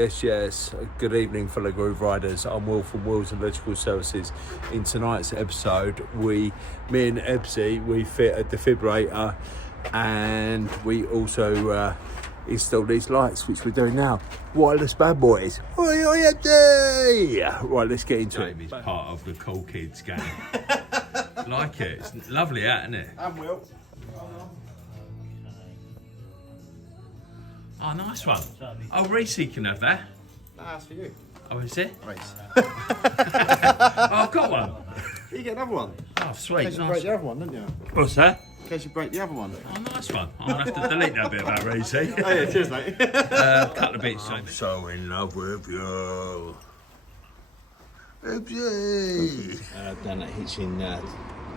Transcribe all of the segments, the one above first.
Yes, good evening fellow Groove Riders. I'm Will from Will's Electrical Services. In tonight's episode, me and Ebsy, we fit a defibrillator and we also install these lights, which we're doing now. Wireless bad boys. Oi, Ebsy! Right, let's get into it. Jamie's part of the cool kids gang. Like it, it's lovely, isn't it? I'm Will. Oh, nice one. Oh, Reese can have that. Nah, that's for you. Oh, is it? Race. Oh, I've got one. You get another one. Oh, In sweet. case you Nice. break the other one, don't you? What's that? In case you break the other one. Oh, nice one. I'll have to delete that bit about Reese. Oh yeah, cheers mate. Couple of bits. I'm so in love with you. Ebsy! Down at Hitchin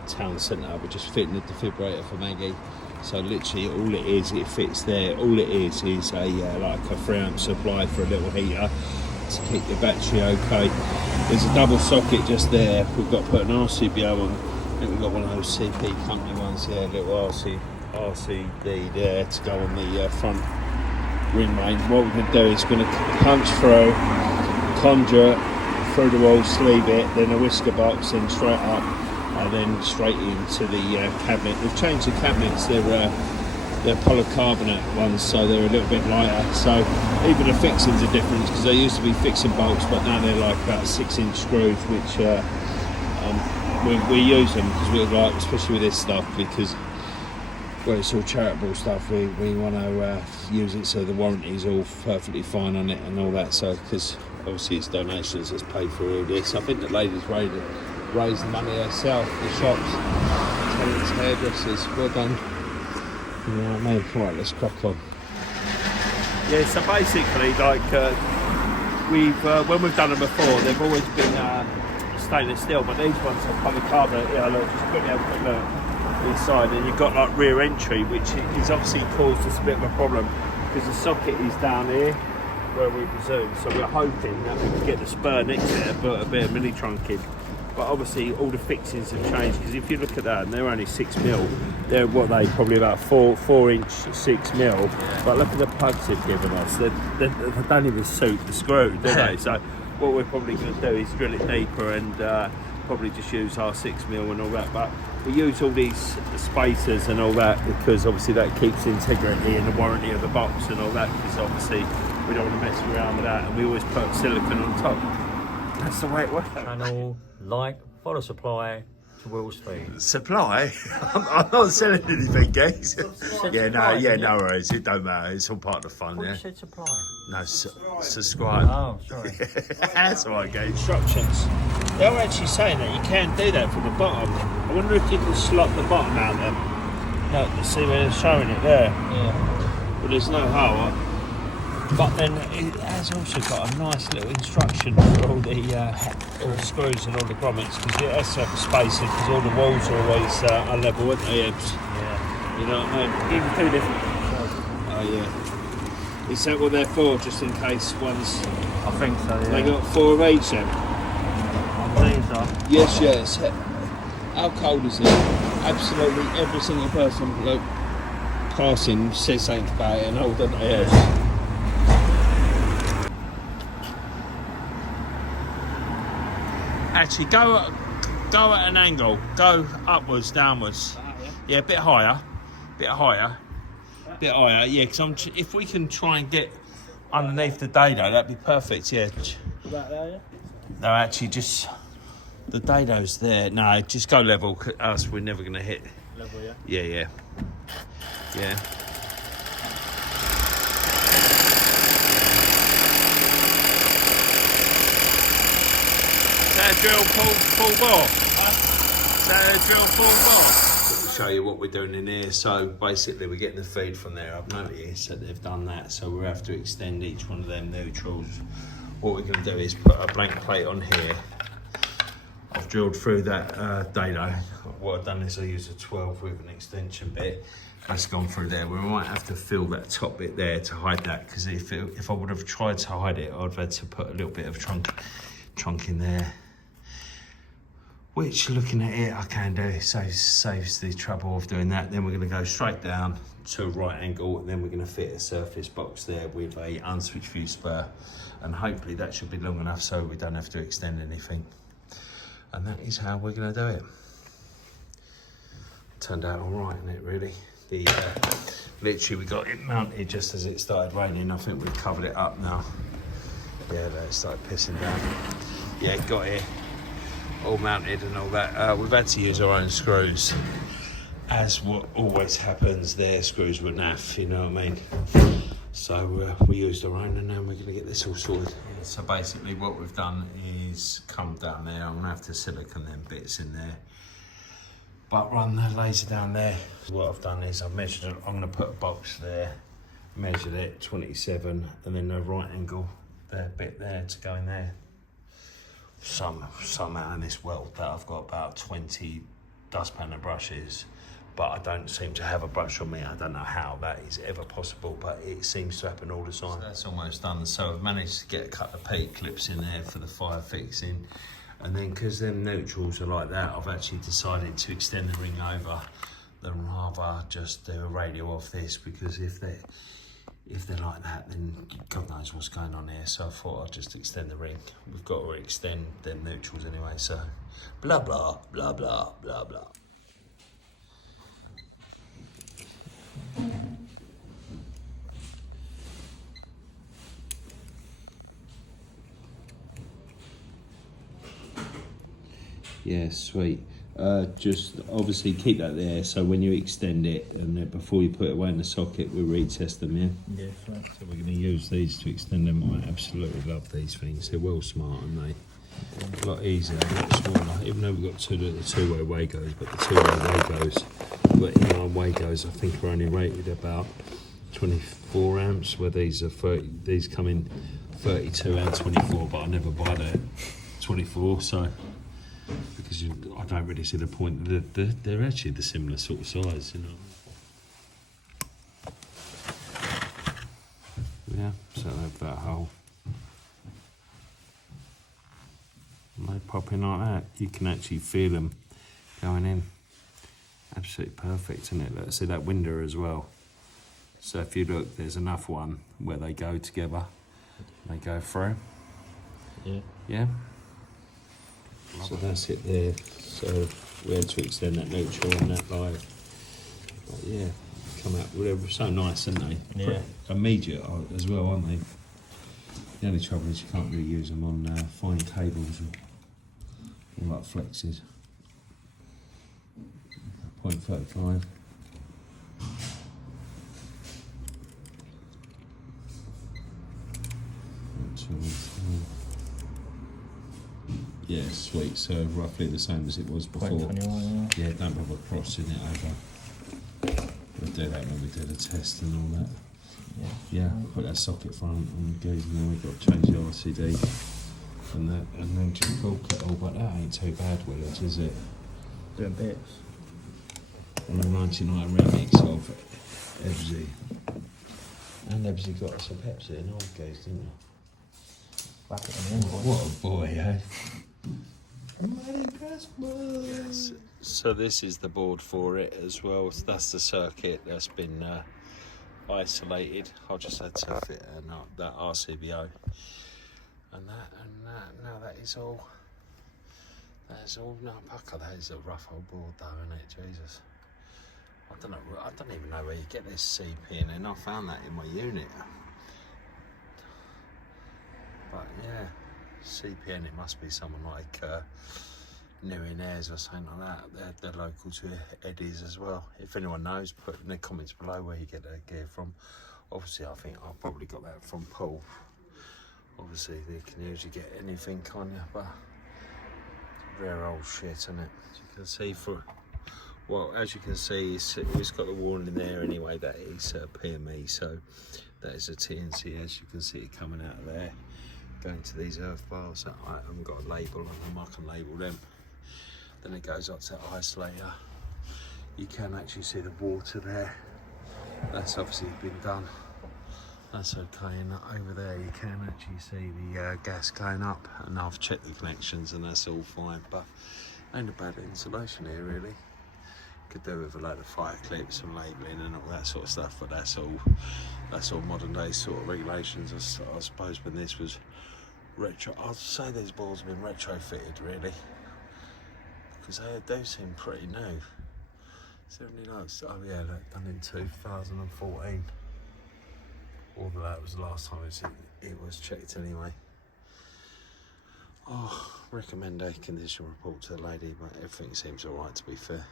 town centre, we're just fitting the defibrillator for Maggie. So literally all it is, it fits there. All it is a like a 3 amp supply for a little heater to keep the battery okay. There's a double socket just there. We've got to put an RCBO on. I think we've got one of those CP company ones here, little RCD there to go on the front ring main. What we're going to do is going to punch through, conduit through the wall, sleeve it, then a whisker box, then straight up, and then straight into the cabinet. We've changed the cabinets, they're polycarbonate ones, so they're a little bit lighter. So even the fixings are different, because they used to be fixing bolts, but now they're like about 6-inch screws, which we use them because we like, especially with this stuff, because well, it's all charitable stuff. We want to use it so the warranty's all perfectly fine on it and all that. So because obviously it's donations that's paid for all this. I think the lady's raised the money herself. The shops, tenants, hairdressers. Well done. You know what I mean? Right, let's crack on. Yeah, so basically, like when we've done them before, they've always been stainless steel, but these ones are polycarbonate. Yeah, look, just quickly have a quick look inside, and you've got like rear entry, which is obviously caused us a bit of a problem because the socket is down here where we presume. So we're hoping that we can get the spur next to it, but a bit of mini trunking. But obviously all the fixings have changed, because if you look at that, and they're only 6mm, they're what they probably about 4-inch 6mm. But look at the plugs they've given us. They don't even suit the screw, do they? So what we're probably going to do is drill it deeper and probably just use our 6mm and all that. But we use all these spacers and all that because obviously that keeps integrity and the warranty of the box and all that. Because obviously we don't want to mess around with that, and we always put silicone on top. That's the way it works. Channel, like, follow supply to Will's feed. Supply? I'm not selling anything, guys. No worries. It don't matter. It's all part of the fun, You yeah. said supply. No, subscribe. Oh, sorry. That's all right, guys. Instructions. They're actually saying that you can do that from the bottom. I wonder if you can slot the bottom out then. No, you see where they're showing it there. Yeah. Well, there's no hole. But then it has also got a nice little instruction for all the screws and all the grommets, because it has to have a spacer, because all the walls are always unlevel, aren't they, Ebs? Yeah. You know what I mean? Even 2 different. Oh yeah. Is that what they're for, just in case one's... I think so, yeah. They got 4 of each then? These are. Yes. How cold is it? Absolutely every single person passing says something about it and hold on to it. Yeah. Actually, go at an angle. Go upwards, downwards. Yeah, a bit higher. Yeah, because if we can try and get underneath the dado, that'd be perfect. Yeah. About there, yeah? No, actually, just the dado's there. No, just go level. Us, we're never gonna hit. Level, yeah? Yeah. Is that a drill full bore? Is that a drill full bore? We'll show you what we're doing in here. So basically we're getting the feed from there. I've noticed that they've done that, so we'll have to extend each one of them neutrals. What we're going to do is put a blank plate on here. I've drilled through that dado. What I've done is I used a 12 with an extension bit. That's gone through there. We might have to fill that top bit there to hide that, because if I would have tried to hide it, I'd have had to put a little bit of trunk in there. Which, looking at it, I can do. Saves the trouble of doing that. Then we're going to go straight down to a right angle, and then we're going to fit a surface box there with a unswitched fuse spur. and hopefully that should be long enough so we don't have to extend anything. And that is how we're going to do it. Turned out all right, isn't it, really? The literally we got it mounted just as it started raining. I think we've covered it up now. Yeah, it started pissing down. Yeah, got it all mounted and all that. We've had to use our own screws. As what always happens, their screws were naff, you know what I mean? So we used our own, and now we're going to get this all sorted. Yeah, so basically what we've done is come down there. I'm going to have to silicone them bits in there, but run the laser down there. What I've done is I've measured it. I'm going to put a box there, measured it 27, and then a right angle there, bit there to go in there. Somehow in this world that I've got about 20 dustpan and brushes, but I don't seem to have a brush on me. I don't know how that is ever possible, but it seems to happen all the time. So that's almost done. So I've managed to get a couple of P clips in there for the fire fixing. And then because them neutrals are like that, I've actually decided to extend the ring over than rather just do a radio off this, because if they're like that, then God knows what's going on here. So I thought I'd just extend the ring. We've got to extend them neutrals anyway, so blah, blah, blah, blah, blah, blah. Yeah, sweet. Just obviously keep that there, so when you extend it and then before you put it away in the socket, we'll retest them, yeah? Yeah, right. So we're going to use these to extend them. I absolutely love these things. They're well smart, aren't they? A lot easier, a lot smaller. Even though we've got the two-way Wagos, but the two-way Wagos, but inline Wagos, I think are only rated about 24 amps, where these are 30. These come in 32 and 24, but I never buy the 24, so. Because I don't really see the point. They're actually the similar sort of size, you know. Yeah, so they have that hole. And they pop in like that. You can actually feel them going in. Absolutely perfect, isn't it? Let's see that window as well. So if you look, there's enough one where they go together. They go through. Yeah. Yeah. So that's it there. So we had to extend that neutral and that live. But yeah, come out. They're so nice, aren't they? Yeah. Immediate as well, aren't they? The only trouble is you can't really use them on fine cables or like flexes. 0.35. Yeah, sweet. So roughly the same as it was before. 0.21, yeah, don't bother crossing it over. We'll do that when we do the test and all that. Yeah, put that socket front on the gears, and then we've got to change the RCD and that, and then just cork it all. But that ain't too bad, Willard, is it? Doing bits. On a 99 remix of Ebsy. And Ebsy got us a Pepsi in old gears, didn't you? Back at the end, what a boy, eh? Merry Christmas! So this is the board for it as well. So that's the circuit that's been isolated. I'll just had to fit that RCBO. And now that is all. That is all. No, Pucker, that is a rough old board though, isn't it? Jesus. I don't even know where you get this CP in, and I found that in my unit. But yeah, CPN, it must be someone like New In Airs or something like that. They're local to Eddie's as well. If anyone knows, put in the comments below where you get that gear from. Obviously, I think I've probably got that from Paul. Obviously, they can usually get anything, can't you? But rare old shit, isn't it? As you can see, as you can see, it's got the warning there anyway. That is PME, so that is a TNC. As you can see it coming out of there. Going to these earth bars that I haven't got a label on them, I can label them. Then it goes up to that isolator. You can actually see the water there. That's obviously been done. That's okay, and over there you can actually see the gas going up, and I've checked the connections and that's all fine, but ain't a bad insulation here really. could do with a load of fire clips and labelling and all that sort of stuff, but that's all modern day sort of regulations. I suppose when this was retro, I'd say these boards have been retrofitted really, because they do seem pretty new. 70 nights, oh yeah, look, done in 2014. Although that was the last time it was checked anyway. Oh, recommend a condition report to the lady, but everything seems alright to be fair.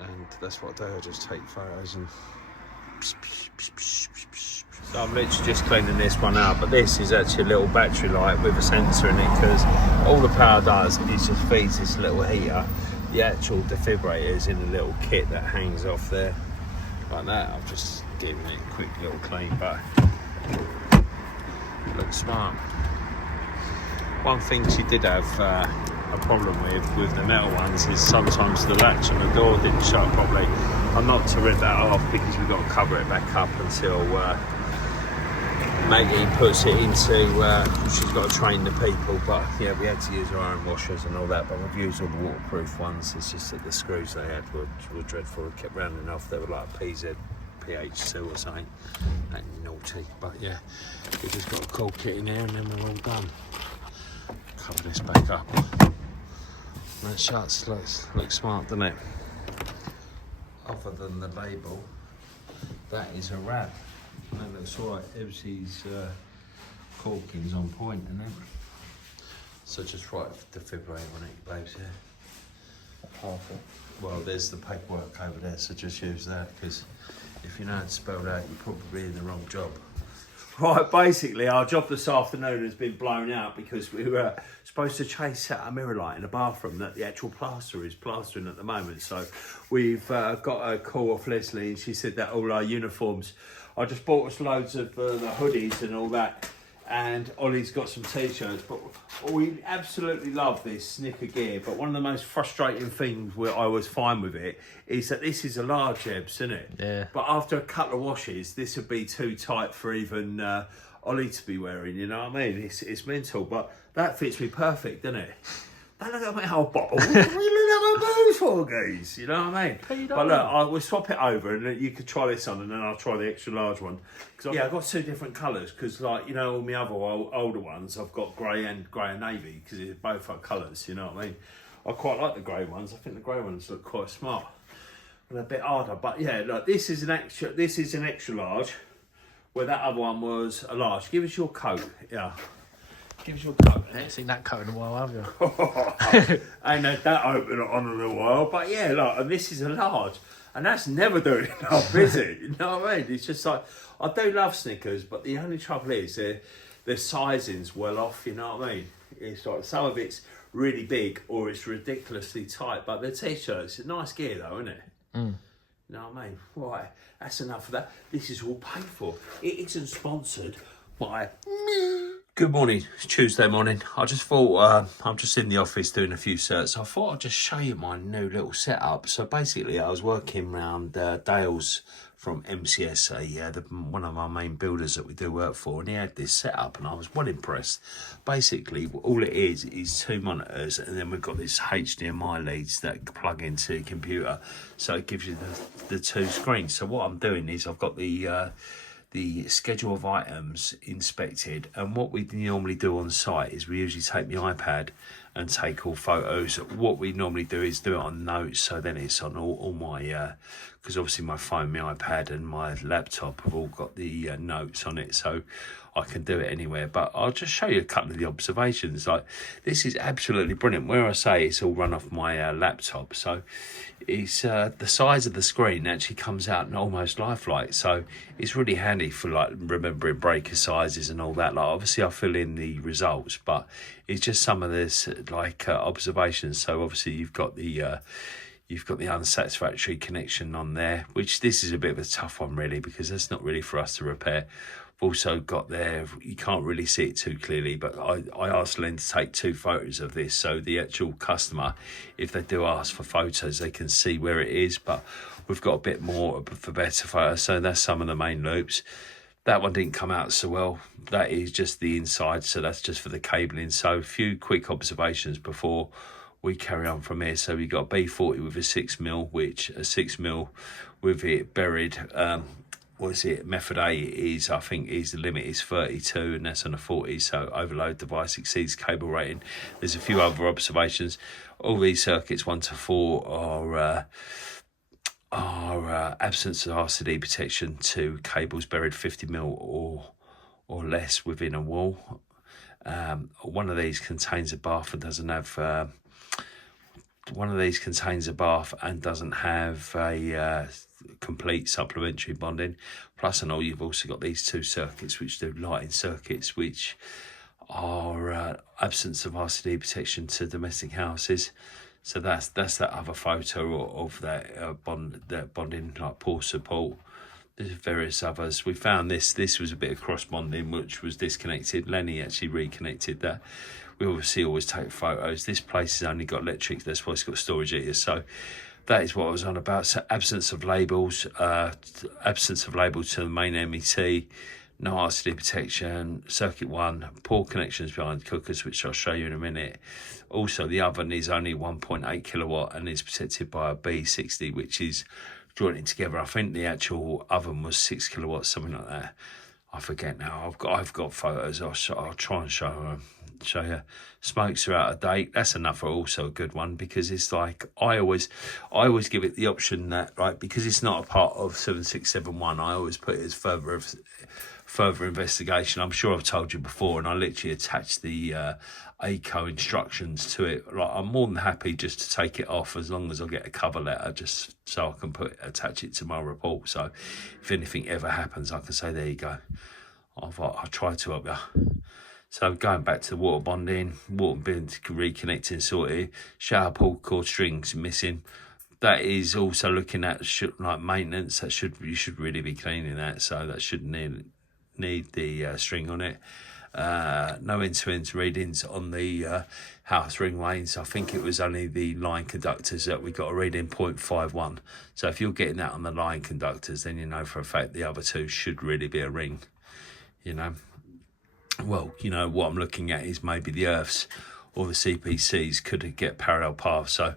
And that's what I do, I just take photos and... So I'm literally just cleaning this one out, but this is actually a little battery light with a sensor in it, because all the power does is just feeds this little heater. The actual defibrillator is in a little kit that hangs off there like that. I've just given it a quick little clean, but it looks smart. One thing she did have a problem with the metal ones is sometimes the latch on the door didn't shut properly. I'm not to rip that off because we've got to cover it back up until Maggie puts it into, she's got to train the people, but yeah, we had to use our iron washers and all that, but we've used all the waterproof ones. It's just that the screws they had were dreadful. We kept rounding off, they were like PZ PH2 or something, that naughty, but yeah, we just got a cold kit in there and then we're all done. Cover this back up. And that shuts, looks smart, doesn't it? Other than the label, that is a wrap. That looks alright. Everybody's corking's on point, isn't it? So just write defibrillator on it, babes, yeah. Perfect. Well, there's the paperwork over there, so just use that, because if you know it's spelled out, you're probably in the wrong job. Right, basically our job this afternoon has been blown out because we were supposed to chase out a mirror light in a bathroom that the actual plasterer is plastering at the moment. So we've got a call off Leslie, and she said that all our uniforms, I just bought us loads of the hoodies and all that, and Ollie's got some t-shirts, but we absolutely love this snicker gear. But one of the most frustrating things where I was fine with it is that this is a large Ebbs, isn't it? Yeah. But after a couple of washes, this would be too tight for even Ollie to be wearing, you know what I mean? It's mental, but that fits me perfect, doesn't it? Don't look at my whole bottle. What are you looking at my boobs for, guys? You know what I mean? But look, we'll swap it over, and you could try this on, and then I'll try the extra large one. Yeah, I've got two different colours, because like, you know, all my other older ones, I've got grey and navy, because it's both are colours, you know what I mean? I quite like the grey ones. I think the grey ones look quite smart. They're a bit harder, but yeah, look, this is an extra large, where that other one was a large. Give us your coat, yeah. Give us your coat. I ain't seen that coat in a while, have you? I ain't had that open on in a while, but yeah, look, and this is a large, and that's never doing enough, is it? You know what I mean? It's just like, I do love Snickers, but the only trouble is their sizing's well off, you know what I mean? It's like some of it's really big or it's ridiculously tight, but the t-shirts, it's a nice gear though, isn't it? Mm. You know what I mean? Right, that's enough of that. This is all paid for. It isn't sponsored by me. Good morning, it's Tuesday morning. I just thought, I'm just in the office doing a few certs. I thought I'd just show you my new little setup. So basically I was working around Dale's from MCS, one of our main builders that we do work for, and he had this setup and I was well impressed. Basically all it is two monitors, and then we've got this HDMI leads that plug into the computer, so it gives you the two screens. So what I'm doing is I've got the schedule of items inspected, and what we normally do on site is we usually take the iPad and take all photos. What we normally do is do it on notes, so then it's on all my because obviously my phone, my iPad and my laptop have all got the notes on it, so I can do it anywhere. But I'll just show you a couple of the observations. Like, this is absolutely brilliant. Where I say it's all run off my laptop, so it's the size of the screen actually comes out almost lifelike, so it's really handy for like remembering breaker sizes and all that. Like, obviously I fill in the results, but it's just some of this like observations. So obviously you've got the unsatisfactory connection on there, which this is a bit of a tough one really, because that's not really for us to repair. We've also got there, you can't really see it too clearly, but I asked Len to take two photos of this, so the actual customer, if they do ask for photos, they can see where it is. But we've got a bit more for better photos, so that's some of the main loops. That one didn't come out so well. That is just the inside, so that's just for the cabling. So a few quick observations before we carry on from here. So we've got B40 with a 6mm, which a 6mm with it buried, what is it, method A is, I think, is the limit is 32, and that's on a 40, so overload device exceeds cable rating. There's a few other observations. All these circuits 1 to 4 are absence of RCD protection to cables buried 50mm or less within a wall. One of these contains a bath and doesn't have a complete supplementary bonding. Plus and all, you've also got these 2 circuits which do lighting circuits, which are absence of RCD protection to domestic houses. So that's that other photo of that bonding, like poor support. There's various others. We found this was a bit of cross bonding which was disconnected. Lenny actually reconnected that. We obviously always take photos. This place has only got electric, that's why it's got storage heaters. So that is what I was on about. So absence of labels to the main MET, no RCD protection, circuit 1, poor connections behind cookers, which I'll show you in a minute. Also, the oven is only 1.8 kilowatt and is protected by a B60, which is jointed together. I think the actual oven was 6 kilowatts, something like that. I forget now. I've got photos. I'll try and show you. Smokes are out of date. That's another also a good one, because it's like I always give it the option that, right, because it's not a part of 7671, I always put it as further investigation. I'm sure I've told you before, and I literally attached the eicr instructions to it. Like, I'm more than happy just to take it off as long as I get a cover letter, just so I can attach it to my report. So if anything ever happens, I can say, there you go, I tried to help you. So going back to the water bonding, water bin reconnecting, sorted, shower pull cord strings missing. That is also looking at like maintenance. You should really be cleaning that. So that shouldn't need the string on it. No end-to-end readings on the house ring mains. I think it was only the line conductors that we got a reading 0.51. So if you're getting that on the line conductors, then you know for a fact the other 2 should really be a ring, you know. Well, you know, what I'm looking at is maybe the earths or the CPCs could get parallel paths. So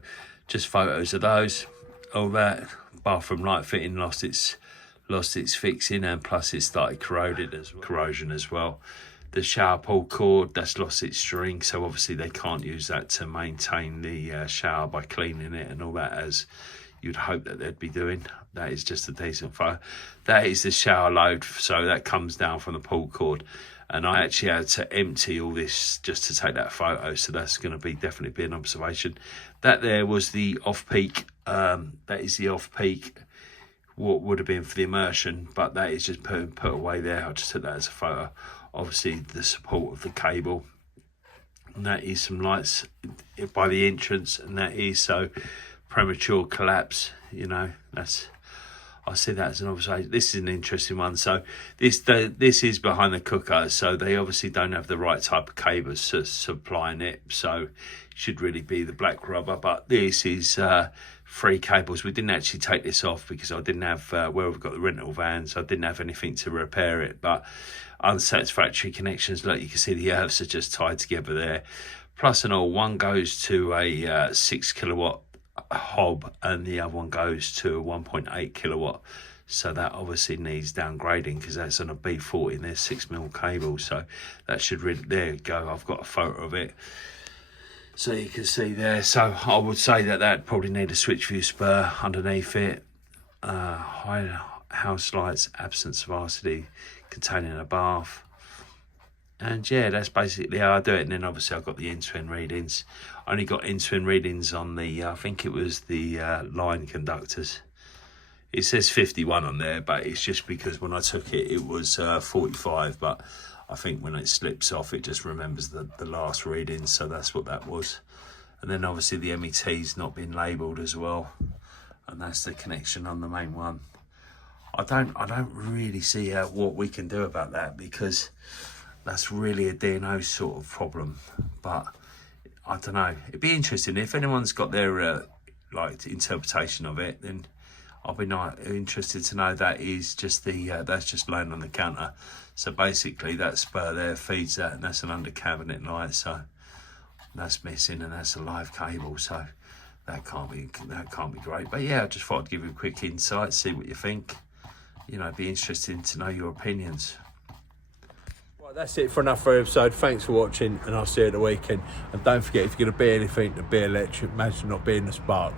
just photos of those. All that bathroom light fitting lost its fixing, and plus it started corrosion as well. The shower pull cord, that's lost its string, so obviously they can't use that to maintain the shower by cleaning it and all that, as you'd hope that they'd be doing. That is just a decent photo. That is the shower load, so that comes down from the pull cord. And I actually had to empty all this just to take that photo, so that's going to definitely be an observation. That there was the off-peak, that is the off-peak, what would have been for the immersion, but that is just put away there. I just took that as a photo. Obviously the support of the cable, and that is some lights by the entrance, and that is so premature collapse, you know. I see that as an observation. This is an interesting one. So this is behind the cooker, so they obviously don't have the right type of cables supplying it, so it should really be the black rubber. But this is 3 cables. We didn't actually take this off because I didn't have where we've got the rental vans, I didn't have anything to repair it. But unsatisfactory connections, look, you can see the earths are just tied together there. Plus and all, one goes to a 6 kilowatt hob and the other one goes to a 1.8 kilowatt, so that obviously needs downgrading because that's on a B40 and there's 6mm cable. So that should really, there you go, I've got a photo of it so you can see there. So I would say that probably need a switch view spur underneath it. High house lights, absence of RCD containing a bath. And yeah, that's basically how I do it. And then obviously I've got the end-to-end readings. I only got end-to-end readings on the, I think it was the line conductors. It says 51 on there, but it's just because when I took it, it was 45. But I think when it slips off, it just remembers the last reading. So that's what that was. And then obviously the MET's not been labelled as well. And that's the connection on the main one. I don't really see what we can do about that, because that's really a DNO sort of problem. But I don't know, it'd be interesting if anyone's got their like interpretation of it, then I'll be interested to know. That is just the that's just laying on the counter, so basically that spur there feeds that, and that's an under cabinet light. So that's missing, and that's a live cable, so that can't be great. But yeah, I just thought I'd give you a quick insight, see what you think. You know, it'd be interesting to know your opinions. Right, that's it for another episode. Thanks for watching, and I'll see you at the weekend. And don't forget, if you're going to be anything to be electric, imagine not being the spark.